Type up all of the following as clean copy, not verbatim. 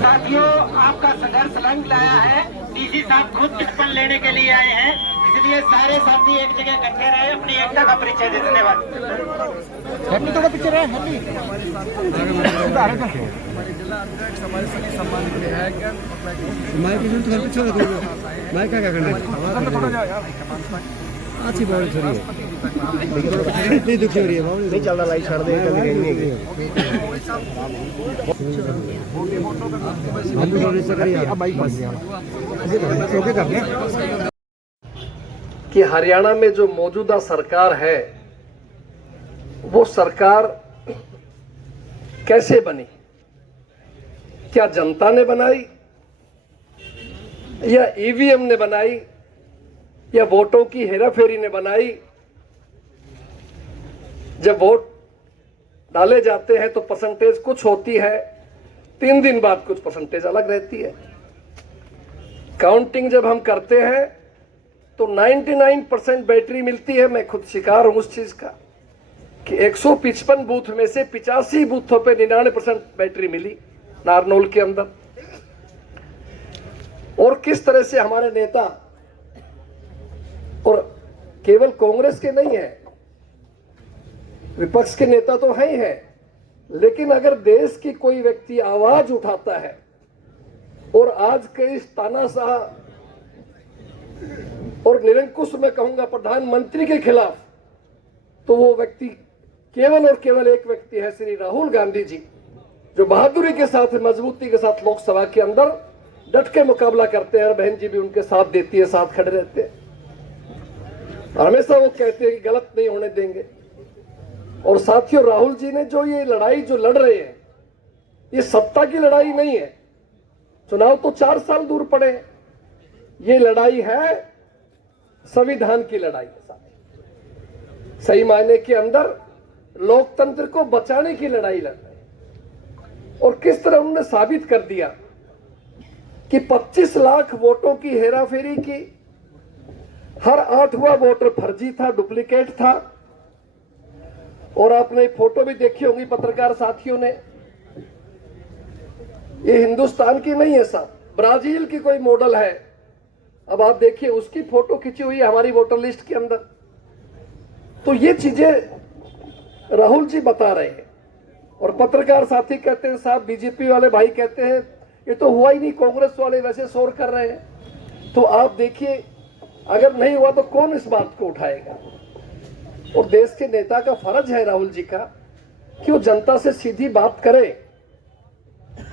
साथियों, आपका संघर्ष रंग लाया है। डीसी साहब खुद टिप्पण लेने के लिए आए हैं, इसलिए सारे साथी एक जगह इकट्ठे रहे, अपनी एकता का परिचय दे। धन्यवाद। हैप्पी तो पिक्चर है, हैप्पी हमारे सभी सम्मान के लिए है क्या माइक तो घर पीछे रखो, माइक क्या करना है अच्छी बहुत छोड़ी है, इतनी दुखी हो रही है, नहीं चल रहा, लाइट छोड़ दे, कभी नहीं है हम भी थोड़ी सा करिए, अब बाइक बस ओके कर लें कि हरियाणा में जो मौजूदा सरकार है वो सरकार कैसे बनी, क्या जनता ने बनाई या ईवीएम ने बनाई या वोटों की हेराफेरी ने बनाई। जब वोट डाले जाते हैं तो परसेंटेज कुछ होती है, 3 दिन बाद कुछ परसेंटेज अलग रहती है। काउंटिंग जब हम करते हैं तो 99% बैटरी मिलती है। मैं खुद शिकार हूं उस चीज का कि 155 बूथ में से 85 बूथों पे 99% बैटरी मिली नारनौल के अंदर। और किस तरह से हमारे नेता, और केवल कांग्रेस के नहीं है, विपक्ष के नेता तो है ही है, लेकिन अगर देश की कोई व्यक्ति आवाज उठाता है और आज के इस तानाशाह और निरंकुश मैं कहूंगा प्रधानमंत्री के खिलाफ, तो वो व्यक्ति केवल और केवल एक व्यक्ति है, श्री राहुल गांधी जी, जो बहादुरी के साथ, मजबूती के साथ लोकसभा के अंदर डट के मुकाबला करते हैं। और बहन जी भी उनके साथ देती है, साथ खड़े रहते हैं। हमेशा वो कहते हैं कि गलत नहीं होने देंगे। और साथियों, राहुल जी ने जो ये लड़ाई जो लड़ रहे हैं, ये सत्ता की लड़ाई नहीं है। चुनाव तो 4 साल दूर पड़े हैं। ये लड़ाई है संविधान की लड़ाई है साथी। सही मायने के अंदर लोकतंत्र को बचाने की लड़ाई लड़ रहे हैं। और किस तरह उन्होंने साबित कर दिया कि 25 लाख वोटों की हेराफेरी की, हर 8वां वोटर फर्जी था, डुप्लीकेट था। और आपने फोटो भी देखी होंगी पत्रकार साथियों ने, ये हिंदुस्तान की नहीं है साहब, ब्राजील की कोई मॉडल है। अब आप देखिए, उसकी फोटो खींची हुई है हमारी वोटर लिस्ट के अंदर। तो ये चीजें राहुल जी बता रहे हैं। और पत्रकार साथी कहते हैं, साहब बीजेपी वाले भाई कहते हैं ये तो हुआ ही नहीं, कांग्रेस वाले वैसे शोर कर रहे हैं। तो आप देखिए, अगर नहीं हुआ तो कौन इस बात को उठाएगा। और देश के नेता का फर्ज है राहुल जी का कि वो जनता से सीधी बात करें।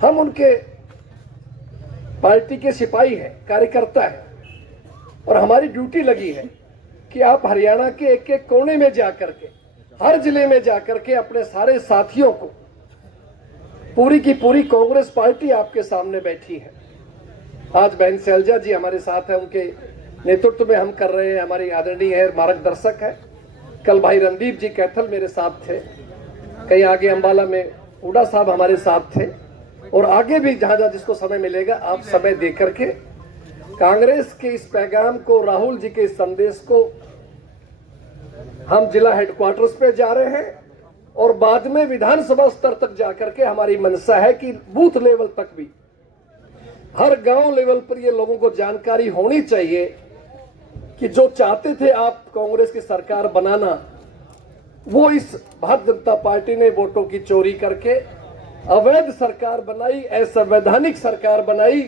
हम उनके पार्टी के सिपाही हैं, कार्यकर्ता हैं, और हमारी ड्यूटी लगी है कि आप हरियाणा के एक एक कोने में जाकर के, हर जिले में जाकर के अपने सारे साथियों को, पूरी की पूरी कांग्रेस पार्टी आपके सामने बैठी है। आज बहन शैलजा जी हमारे साथ है, उनके नेतृत्व में हम कर रहे हैं। हमारी आदरणीय है, मार्गदर्शक है। कल भाई रणदीप जी कैथल मेरे साथ थे, कहीं आगे अंबाला में हुडा साहब हमारे साथ थे। और आगे भी जहां जहां जिसको समय मिलेगा, आप समय दे करके कांग्रेस के इस पैगाम को, राहुल जी के इस संदेश को, हम जिला हेडक्वार्टर्स पे जा रहे हैं और बाद में विधानसभा स्तर तक जाकर के हमारी मंशा है कि बूथ लेवल तक भी, हर गांव लेवल पर ये लोगों को जानकारी होनी चाहिए कि जो चाहते थे आप कांग्रेस की सरकार बनाना, वो इस भारतीय जनता पार्टी ने वोटों की चोरी करके अवैध सरकार बनाई, असंवैधानिक सरकार बनाई,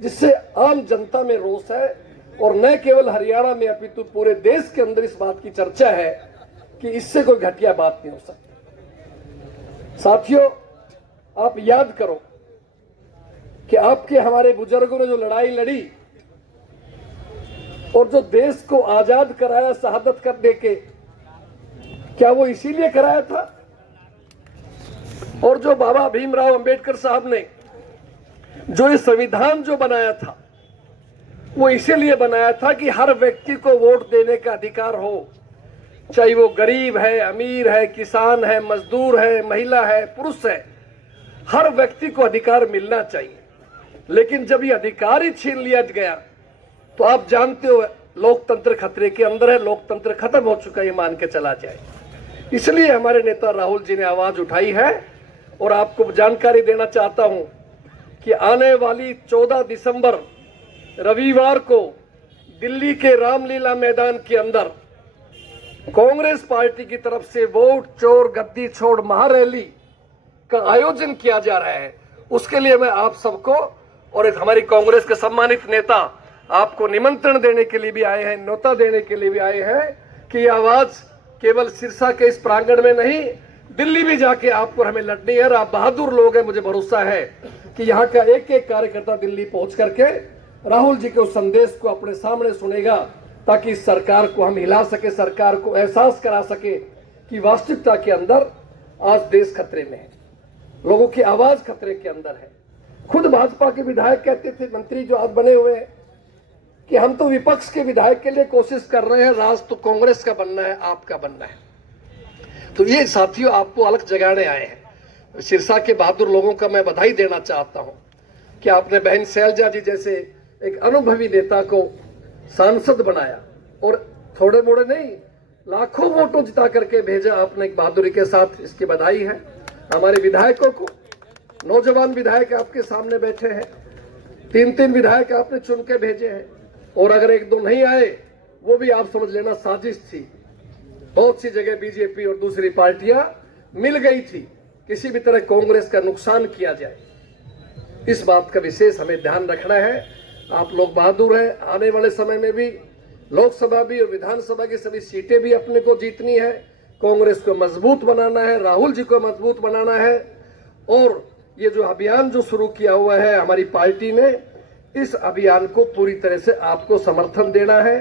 जिससे आम जनता में रोष है। और न केवल हरियाणा में अपितु पूरे देश के अंदर इस बात की चर्चा है कि इससे कोई घटिया बात नहीं हो सकती। साथियों, आप याद करो कि आपके हमारे बुजुर्गों ने जो लड़ाई लड़ी और जो देश को आजाद कराया शहादत कर देके, क्या वो इसीलिए कराया था? और जो बाबा भीमराव अंबेडकर साहब ने जो ये संविधान जो बनाया था, वो इसीलिए बनाया था कि हर व्यक्ति को वोट देने का अधिकार हो, चाहे वो गरीब है, अमीर है, किसान है, मजदूर है, महिला है, पुरुष है, हर व्यक्ति को अधिकार मिलना चाहिए। लेकिन जब ये अधिकार ही छीन लिया गया तो आप जानते हो लोकतंत्र खतरे के अंदर है, लोकतंत्र खत्म हो चुका है, ये मान के चला जाए। इसलिए हमारे नेता राहुल जी ने आवाज उठाई है और आपको जानकारी देना चाहता हूं कि आने वाली 14 दिसंबर रविवार को दिल्ली के रामलीला मैदान के अंदर कांग्रेस पार्टी की तरफ से वोट चोर गद्दी छोड़ महारैली का आयोजन किया जा रहा है। उसके लिए मैं आप सबको और एक हमारी कांग्रेस के सम्मानित नेता आपको निमंत्रण देने के लिए भी आए हैं, न्योता देने के लिए भी आए हैं कि ये आवाज केवल सिरसा के इस प्रांगण में नहीं, दिल्ली भी जाके आपको हमें लड़नी है। और आप बहादुर लोग हैं, मुझे भरोसा है कि यहाँ का एक एक कार्यकर्ता दिल्ली पहुंच करके राहुल जी के उस संदेश को अपने सामने सुनेगा, ताकि इस सरकार को हम हिला सके, सरकार को एहसास करा सके कि वास्तविकता के अंदर आज देश खतरे में है, लोगों की आवाज खतरे के अंदर है। खुद भाजपा के विधायक कहते थे, मंत्री जो आज बने हुए हैं, कि हम तो विपक्ष के विधायक के लिए कोशिश कर रहे हैं, राज तो कांग्रेस का बनना है, आपका बनना है। तो ये साथियों आपको अलग जगाने आए हैं। सिरसा के बहादुर लोगों का मैं बधाई देना चाहता हूं कि आपने बहन शैलजा जी जैसे एक अनुभवी नेता को सांसद बनाया और थोड़े मोड़े नहीं लाखों वोटों जिता करके भेजा आपने एक बहादुरी के साथ, इसकी बधाई है। हमारे विधायकों को, नौजवान विधायक आपके सामने बैठे हैं, 3-3 विधायक आपने चुन के भेजे हैं, और अगर 1-2 नहीं आए वो भी आप समझ लेना साजिश थी। बहुत सी जगह बीजेपी और दूसरी पार्टियां मिल गई थी, किसी भी तरह कांग्रेस का नुकसान किया जाए। इस बात का विशेष हमें ध्यान रखना है। आप लोग बहादुर हैं, आने वाले समय में भी लोकसभा भी और विधानसभा की सभी सीटें भी अपने को जीतनी है, कांग्रेस को मजबूत बनाना है, राहुल जी को मजबूत बनाना है। और ये जो अभियान जो शुरू किया हुआ है हमारी पार्टी ने, इस अभियान को पूरी तरह से आपको समर्थन देना है।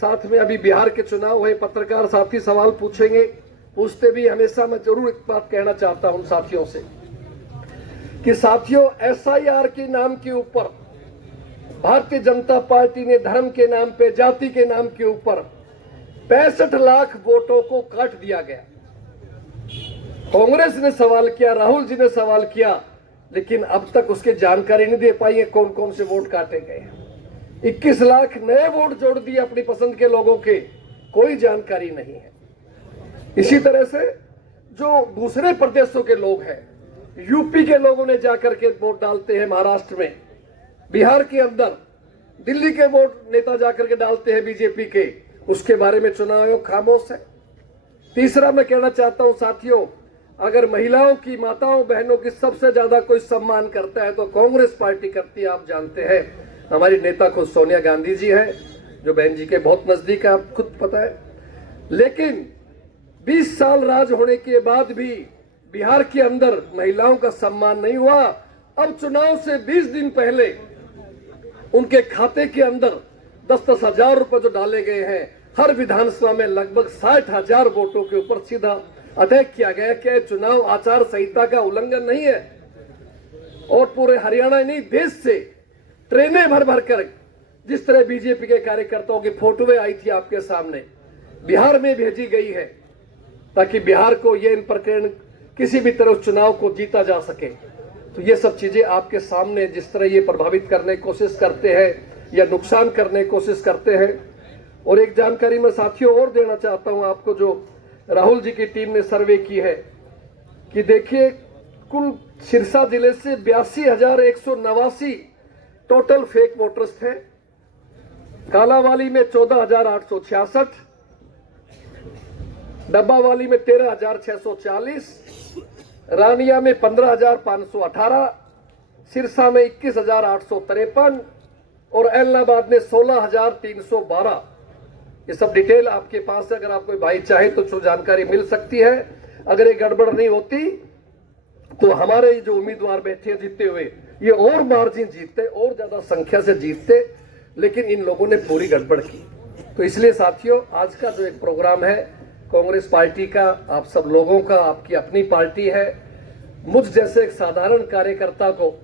साथ में अभी बिहार के चुनाव है, पत्रकार साथी सवाल पूछेंगे, पूछते भी हमेशा। मैं जरूर एक बात कहना चाहता हूं साथियों से कि साथियों, SIR के नाम के ऊपर भारतीय जनता पार्टी ने धर्म के नाम पे, जाति के नाम के ऊपर 65 लाख वोटों को काट दिया गया। कांग्रेस ने सवाल किया, राहुल जी ने सवाल किया, लेकिन अब तक उसकी जानकारी नहीं दे पाई है कौन कौन से वोट काटे गए। 21 लाख नए वोट जोड़ दिए अपनी पसंद के लोगों के, कोई जानकारी नहीं है। इसी तरह से जो दूसरे प्रदेशों के लोग हैं, यूपी के लोगों ने जाकर के वोट डालते हैं महाराष्ट्र में, बिहार के अंदर दिल्ली के वोट नेता जाकर के डालते हैं बीजेपी के, उसके बारे में चुनाव आयोग खामोश है। तीसरा मैं कहना चाहता हूं साथियों, अगर महिलाओं की, माताओं बहनों की सबसे ज्यादा कोई सम्मान करता है तो कांग्रेस पार्टी करती है। आप जानते हैं हमारी नेता खुद सोनिया गांधी जी हैं, जो बहन जी के बहुत नजदीक है, आप खुद पता है। लेकिन 20 साल राज होने के बाद भी बिहार के अंदर महिलाओं का सम्मान नहीं हुआ। अब चुनाव से 20 दिन पहले उनके खाते के अंदर 10-10 हजार रुपए जो डाले गए हैं, हर विधानसभा में लगभग 60,000 वोटों के ऊपर सीधा अटैक किया गया कि चुनाव आचार संहिता का उल्लंघन नहीं है। और पूरे हरियाणा नहीं, देश से ट्रेनें भर भर कर जिस तरह बीजेपी के कार्यकर्ताओं की फोटोएं आई थी आपके सामने, बिहार में भेजी गई है, ताकि बिहार को ये इन प्रकरण किसी भी तरह चुनाव को जीता जा सके। तो ये सब चीजें आपके सामने, जिस तरह ये प्रभावित करने की कोशिश करते हैं या नुकसान करने की कोशिश करते हैं। और एक जानकारी मैं साथियों और देना चाहता हूं आपको, जो राहुल जी की टीम ने सर्वे की है कि देखिए कुल सिरसा जिले से 82,189 टोटल फेक वोटर्स थे। कालावाली में 14,866, डब्बावाली में 13,640, रानिया में 15,518, सिरसा में 21,853, और इलाहाबाद में 16,312। ये सब डिटेल आपके पास है, अगर आप कोई भाई चाहे तो जो जानकारी मिल सकती है। अगर ये गड़बड़ नहीं होती तो हमारे जो उम्मीदवार बैठे हैं जीतते हुए, ये और मार्जिन जीतते, और ज्यादा संख्या से जीतते, लेकिन इन लोगों ने पूरी गड़बड़ की। तो इसलिए साथियों, आज का जो एक प्रोग्राम है कांग्रेस पार्टी का, आप सब लोगों का, आपकी अपनी पार्टी है, मुझ जैसे एक साधारण कार्यकर्ता को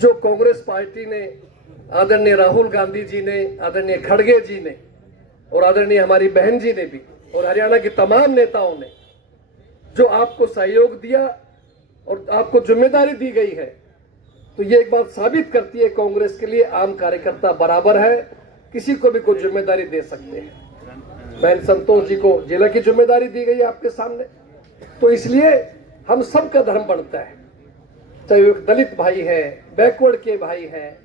जो कांग्रेस पार्टी ने, आदरणीय राहुल गांधी जी ने, आदरणीय खड़गे जी ने, और आदरणीय हमारी बहन जी ने भी, और हरियाणा के तमाम नेताओं ने जो आपको सहयोग दिया और आपको जिम्मेदारी दी गई है, तो ये एक बात साबित करती है कांग्रेस के लिए आम कार्यकर्ता बराबर है, किसी को भी कोई जिम्मेदारी दे सकते हैं। बहन संतोष जी को जिला की जिम्मेदारी दी गई है आपके सामने, तो इसलिए हम सबका धर्म बनता है, चाहे वो दलित भाई है, बैकवर्ड के भाई हैं,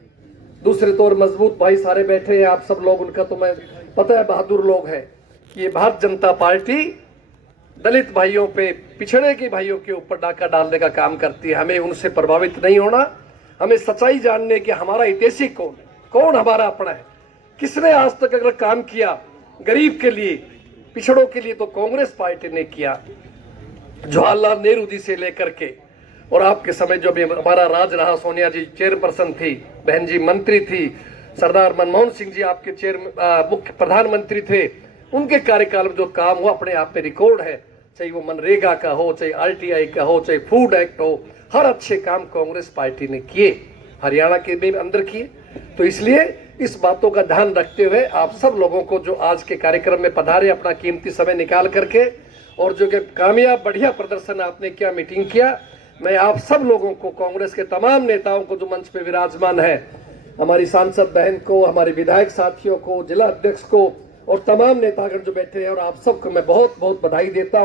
दूसरे तौर मजबूत भाई सारे बैठे हैं, आप सब लोग, उनका तो मैं पता है बहादुर लोग हैं। ये भारतीय जनता पार्टी दलित भाइयों पे, पिछड़े के भाइयों के ऊपर डाका डालने का काम करती है। हमें उनसे प्रभावित नहीं होना, हमें सच्चाई जानने की हमारा हितैषी कौन है, कौन हमारा अपना है, किसने आज तक अगर काम किया गरीब के लिए, पिछड़ों के लिए, तो कांग्रेस पार्टी ने किया। जवाहरलाल नेहरू जी से लेकर के और आपके समय जो भी हमारा राज रहा, सोनिया जी चेयरपर्सन थी, बहन जी मंत्री थी, सरदार मनमोहन सिंह जी आपके मुख्य प्रधानमंत्री थे, उनके कार्यकाल में जो काम हुआ अपने आप में रिकॉर्ड है। चाहे वो मनरेगा का हो, चाहे RTI का हो, चाहे फूड एक्ट हो, हर अच्छे काम कांग्रेस पार्टी ने किए, हरियाणा के भी अंदर किए। तो इसलिए इस बातों का ध्यान रखते हुए आप सब लोगों को जो आज के कार्यक्रम में पधारे, अपना कीमती समय निकाल करके, और जो कि कामयाब बढ़िया प्रदर्शन आपने किया, मीटिंग किया, मैं आप सब लोगों को, कांग्रेस के तमाम नेताओं को जो मंच पे विराजमान है, हमारी सांसद बहन को, हमारे विधायक साथियों को, जिला अध्यक्ष को, और तमाम नेतागण जो बैठे हैं, और आप सबको मैं बहुत बहुत बधाई देता हूं।